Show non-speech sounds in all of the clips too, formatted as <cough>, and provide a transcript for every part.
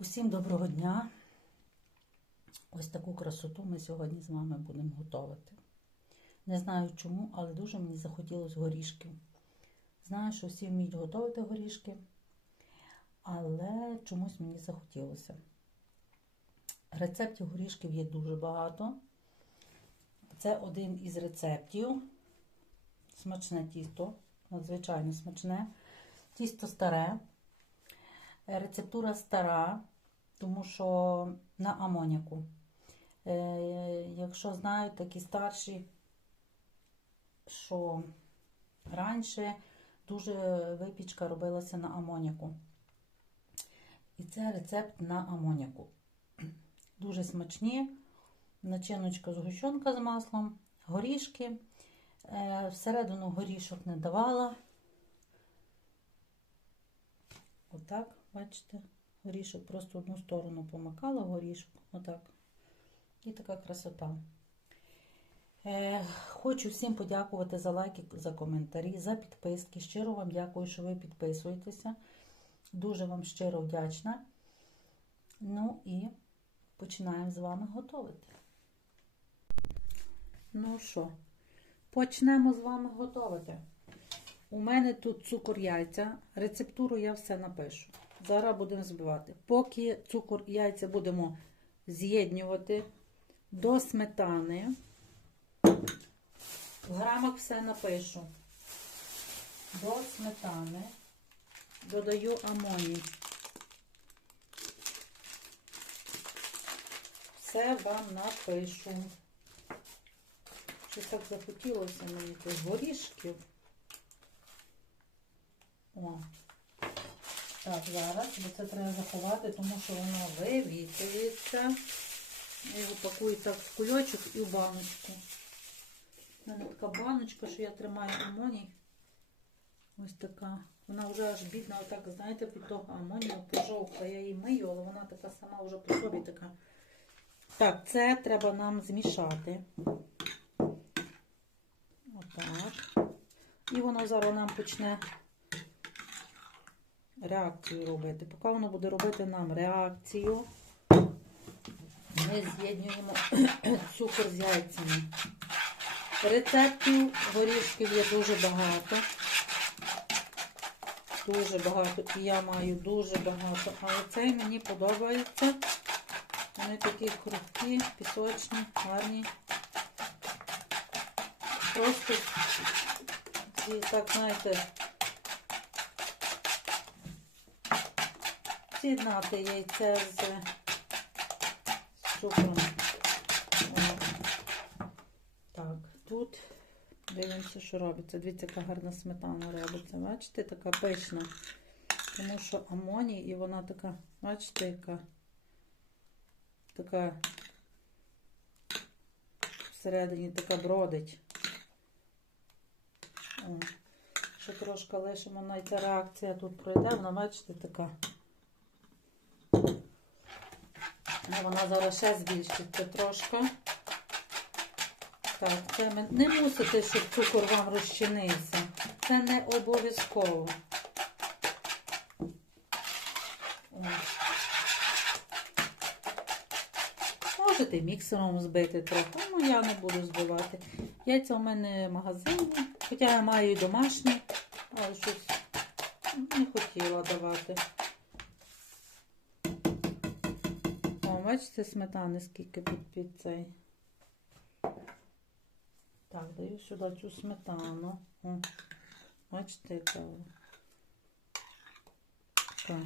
Усім доброго дня! Ось таку красоту ми сьогодні з вами будемо готувати. Не знаю чому, але дуже мені захотілося горішків. Знаю, що всі вміють готувати горішки, але чомусь мені захотілося. Рецептів горішків є дуже багато. Це один із рецептів. Смачне тісто, надзвичайно смачне. Тісто старе. Рецептура стара, тому що на амоняку. Е, якщо знають такі старші, що раніше дуже випічка робилася на амоняку. І це рецепт на амоняку. <clears throat> Дуже смачні. Начиночка згущенка з маслом, горішки. Е, всередину горішок не давала. Отак, бачите, горішок просто одну сторону помакала горішок. Отак. І така красота. Е, хочу всім подякувати за лайки, за коментарі, за підписки. Щиро вам дякую, що ви підписуєтеся. Дуже вам щиро вдячна. Ну і починаємо з вами готувати. Ну що, почнемо з вами готувати. У мене тут цукор яйця. Рецептуру я все напишу. Зараз будемо збивати. Поки цукор і яйця будемо з'єднювати до сметани. В грамах все напишу. До сметани додаю амоній. Все вам напишу. Щось так захотілося мені тих горішків. О. Так, зараз, бо це треба заховати, тому що воно вивітрюється. Його пакую так в кульочок і в баночку. У мене така баночка, що я тримаю амоній. Ось така. Вона вже аж бідна, отак, знаєте, від того амонію пожовкла. Я її мию, але вона така сама вже по собі така. Так, це треба нам змішати. Отак. І воно зараз нам почне реакцію робити. Поки воно буде робити нам реакцію, ми з'єднуємо <coughs> цукор з яйцями. Рецептів горішків є дуже багато. Дуже багато. І я маю дуже багато. Але цей мені подобається. Вони такі хрупкі, пісочні, гарні. Просто ці, так, знаєте, з'єднати яйце з, цукром. Так, тут дивимося, що робиться. Дивіться, яка гарна сметана робиться. Бачите, така пишна. Тому що амоній і вона така, бачите, яка така всередині така бродить. О. Ще трошки лишимо, навіть ця реакція тут пройде, вона, бачите, така. Ну, Вона зараз ще збільшиться трошки. Так, це не мусите, щоб цукор вам розчинився. Це не обов'язково. Можете міксером збити трохи, ну я не буду збивати. Яйця у мене магазинні, хоча я маю і домашні, але щось не хотіла давати. Бачите, сметани скільки під, під цей. Так, даю сюди цю сметану. О, бачите, яка. Так.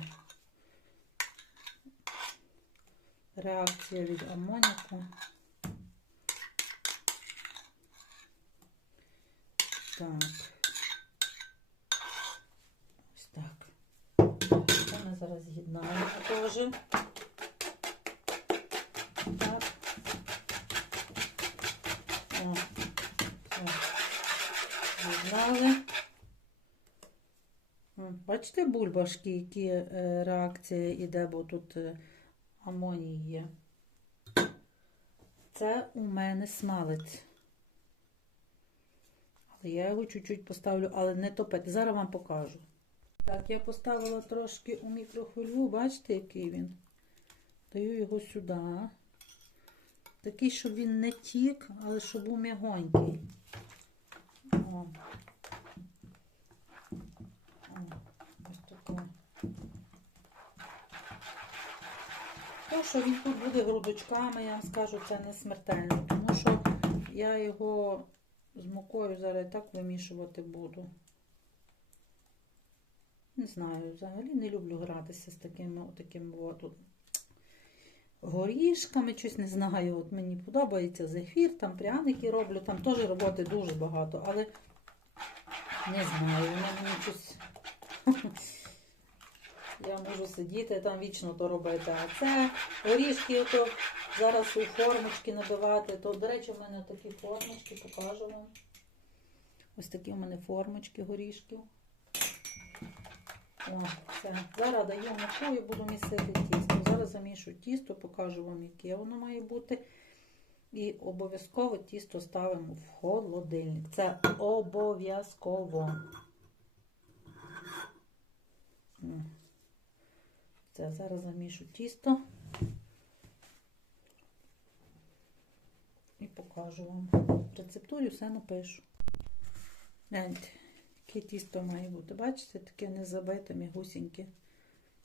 Реакція від амоніку. Так. Ось так. Це ми зараз з'єднаємо теж. Так. О. Бачите бульбашки, які е, реакція іде, бо тут е, амоній є. Це у мене смалець. Але я його чуть-чуть поставлю, але не топити. Зараз вам покажу. Так, я поставила трошки у мікрохвильову, бачите, який він? Даю його сюди. Такий, щоб він не тік, але щоб був м'ягонький. Ось такий. То, що він тут буде грудочками, я вам скажу, це не смертельно, тому що я його з мукою зараз так вимішувати буду. Не знаю, взагалі не люблю гратися з такими таким от, горішками, щось не знаю. От мені подобається зефір, там пряники роблю, там теж роботи дуже багато, але не знаю, воно мені щось. <laughs> Я можу сидіти там вічно то робити. А це горішки то зараз у формочки набивати. То, до речі, в мене такі формочки, покажу вам. Ось такі в мене формочки горішків. О, все. Зараз даю муку і буду місити тісто. Зараз замішу тісто, покажу вам, яке воно має бути. І обов'язково тісто ставимо в холодильник. Це обов'язково. Це зараз замішу тісто і покажу вам. В рецептурі все напишу. Гляньте, яке тісто має бути. Бачите, таке не забите, мігусіньке.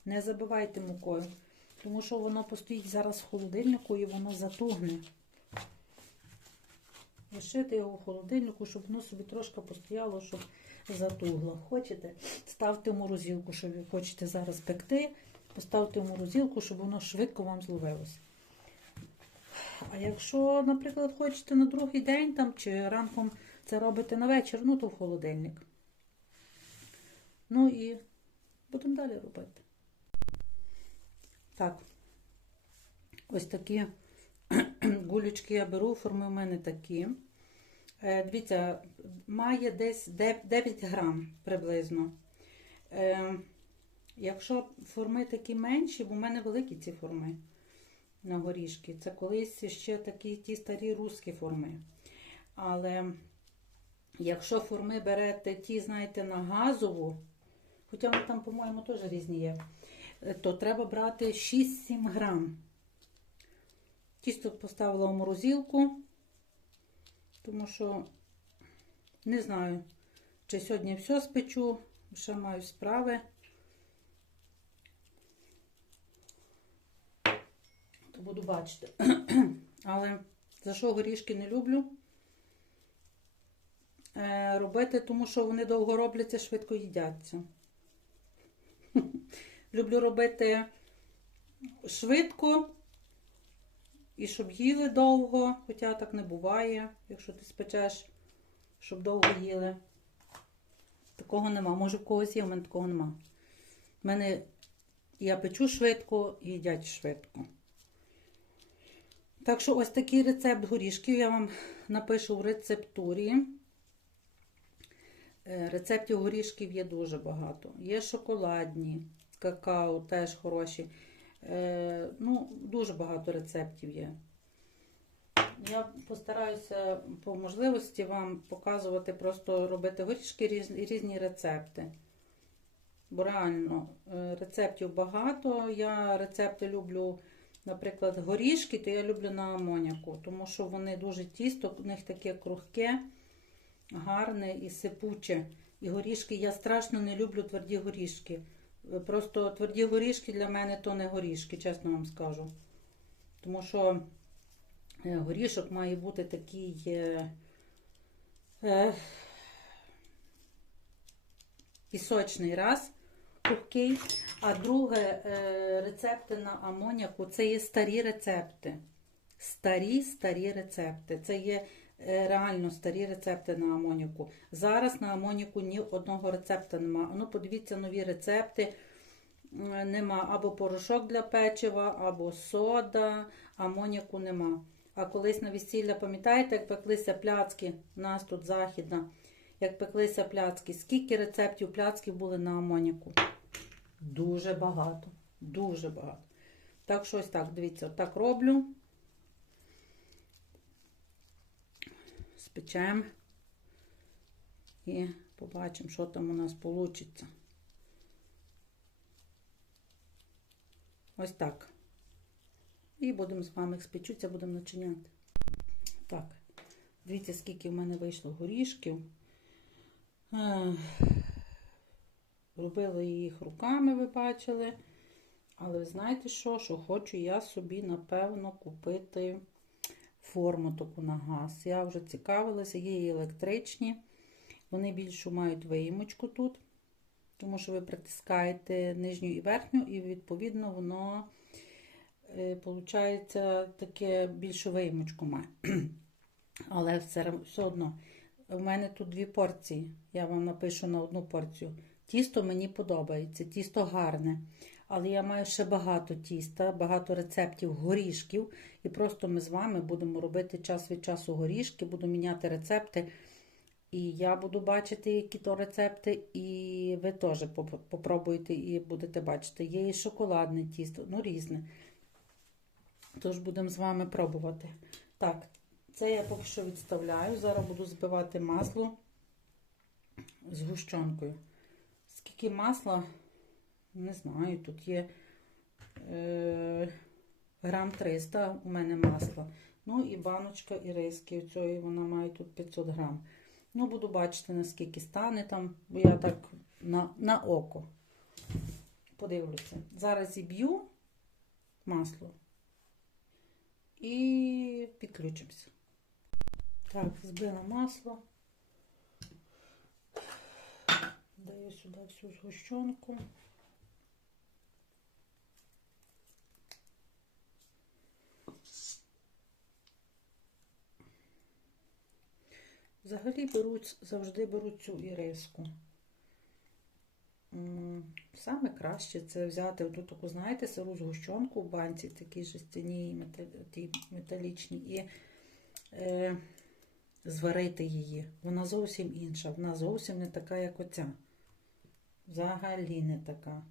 Не забивайте мукою, тому що воно постоїть зараз в холодильнику і воно затугне. Лишити його в холодильнику, щоб воно собі трошки постояло, щоб затугло. Хочете, ставте морозилку, що ви хочете зараз пекти, поставте морозилку, щоб воно швидко вам зловилося. А якщо, наприклад, хочете на другий день там, чи ранком це робите на вечір, ну то в холодильник. Ну і будемо далі робити. Так, ось такі <clears throat> гулючки я беру, форми у мене такі. Е, Дивіться, має десь 9 грам приблизно. Е, Якщо форми такі менші, бо в мене великі ці форми на горішки. Це колись ще такі ті старі русські форми. Але якщо форми берете ті, знаєте, на газову, хоча вони там, по-моєму, теж різні є, е, то треба брати 6-7 грам. Тісто поставила в морозилку, тому що не знаю, чи сьогодні все спечу, ще маю справи. То буду бачити. <clears throat> Але за що горішки не люблю? Е, робити, тому що вони довго робляться, швидко їдяться. Люблю робити швидко. І щоб їли довго, хоча так не буває, якщо ти спечеш, щоб довго їли. Такого нема. Може в когось є, в мене такого нема. В мене я печу швидко і їдять швидко. Так що ось такий рецепт горішків я вам напишу в рецептурі. Е, Рецептів горішків є дуже багато. Є шоколадні, какао теж хороші. Е, ну, дуже багато рецептів є. Я постараюся по можливості вам показувати, просто робити горішки різні, різні рецепти. Бо реально е, рецептів багато. Я рецепти люблю, наприклад, горішки, то я люблю на амоняку, тому що вони дуже тісто, у них таке крухке, гарне і сипуче. І горішки я страшно не люблю тверді горішки. Просто тверді горішки для мене то не горішки, чесно вам скажу. Тому що е, горішок має бути такий е, е, пісочний раз, пухкий. А друге, е, рецепти на амоняку це є старі рецепти. Старі старі рецепти. Це є реально старі рецепти на амоніку. Зараз на амоніку ні одного рецепта нема. Ну, подивіться нові рецепти. Е, Нема або порошок для печива, або сода, амоніку нема. А колись на весілля, пам'ятаєте, як пеклися пляцки, у нас тут західна, як пеклися пляцки, скільки рецептів пляцків були на амоніку? Дуже багато. Дуже багато. Так що ось так, дивіться, отак роблю. Спечемо і побачимо, що там у нас вийде. Ось так. І будемо з вами спечуться, будемо начиняти. Так, дивіться, скільки в мене вийшло горішків. Робила їх руками, ви бачили. Але ви знаєте що? Що хочу я собі, напевно, купити форму таку на газ. Я вже цікавилася, є і електричні. Вони більшу мають виїмочку тут, тому що ви притискаєте нижню і верхню, і відповідно воно виходить таке більшу виїмочку має. <clears throat> Але все, все одно, в мене тут дві порції. Я вам напишу на одну порцію. Тісто мені подобається, тісто гарне. Але я маю ще багато тіста, багато рецептів горішків. І просто ми з вами будемо робити час від часу горішки, буду міняти рецепти. І я буду бачити, які то рецепти, і ви теж поп- попробуєте і будете бачити. Є і шоколадне тісто, ну різне. Тож будемо з вами пробувати. Так, це я поки що відставляю. Зараз буду збивати масло з гущонкою. Скільки масла? Не знаю, тут є е, грам 300 у мене масла. Ну і баночка іриски. Оцієї вона має тут 500 грам. Ну, буду бачити, наскільки стане там, бо я так на, на око подивлюся. Зараз зіб'ю масло і підключимося. Так, збила масло. Даю сюди всю згущенку. Взагалі беруть, завжди беруть цю іриску. Саме краще це взяти оту таку, знаєте, сиру згущенку в банці, такі жестяні, метал- ті металічні, і е, зварити її. Вона зовсім інша. Вона зовсім не така, як оця. Взагалі не така.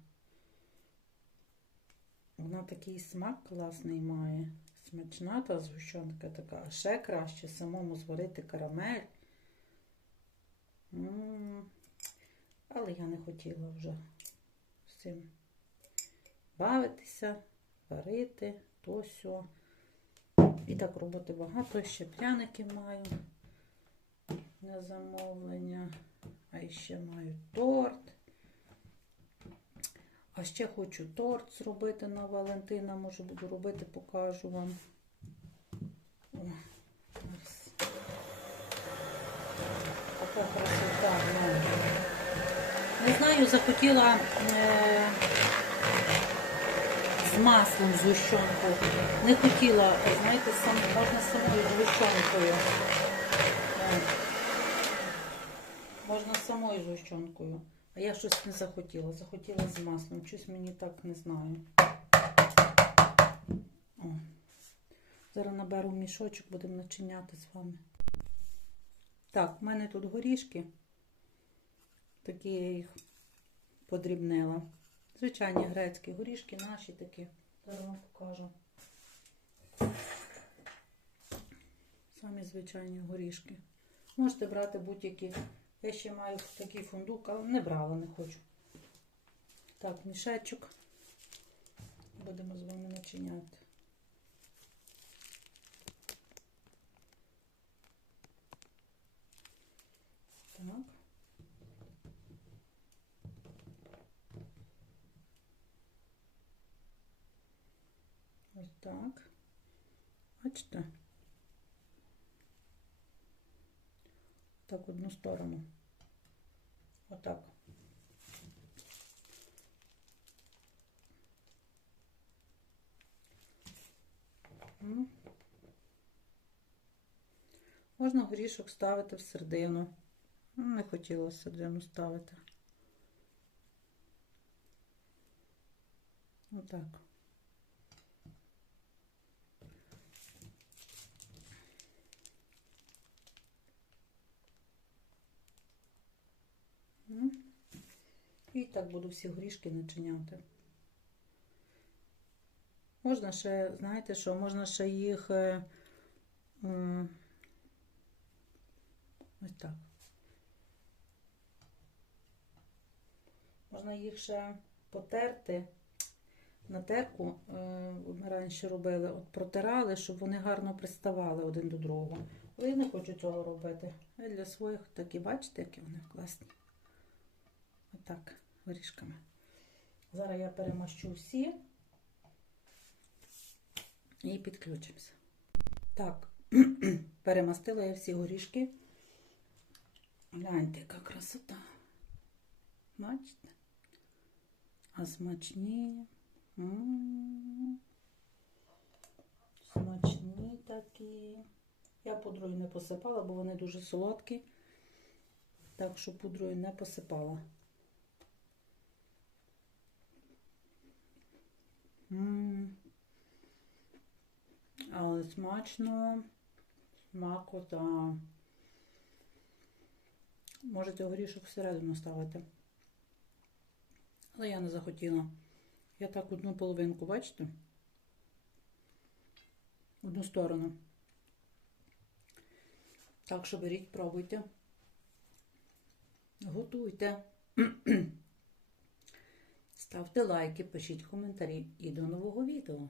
Вона такий смак класний має. Смачна та згущенка така. А ще краще самому зварити карамель. Але я не хотіла вже з цим бавитися, варити, то сьо. І так роботи багато. Ще пряники маю на замовлення. А ще маю торт. А ще хочу торт зробити на Валентина. Може буду робити, покажу вам. О, зараз. Така красота. ну. Не знаю, захотіла е, з маслом згущенку. Не хотіла, знаєте, можна самою згущенкою. Е, Можна самою згущенкою. А я щось не захотіла. Захотіла з маслом. Щось мені так не знаю. О. Зараз наберу мішочок, будемо начиняти з вами. Так, в мене тут горішки. Такі я їх подрібнила. Звичайні грецькі горішки, наші такі. Зараз вам покажу. Самі звичайні горішки. Можете брати будь-які. Я ще маю такий фундук, але не брала, не хочу. Так, мішечок. Будемо з вами начиняти. Так. Ось так. Бачите? Так, одну сторону. Отак. Можна горішок ставити в середину. Ну, Не хотіла середину ставити. Отак. М. І так буду всі горішки начиняти. Можна ще, знаєте що, можна ще їх е, ось так. Можна їх ще потерти на терку, е, ми раніше робили, от протирали, щоб вони гарно приставали один до другого. Але я не хочу цього робити. Я для своїх такі, бачите, які вони класні. Отак, горішками. Зараз я перемащу всі і підключимося. Так, <clears throat> перемастила я всі горішки. Гляньте, яка красота. Бачите? А смачні. Смачні такі. Я пудрою не посипала, бо вони дуже солодкі. Так що пудрою не посипала. Але смачно, смакота. Можете горішок всередину ставити. Але я не захотіла. Я так одну половинку, бачите? Одну сторону. Так що беріть, пробуйте. Готуйте. <clears throat> Ставте лайки, пишіть коментарі і до нового відео.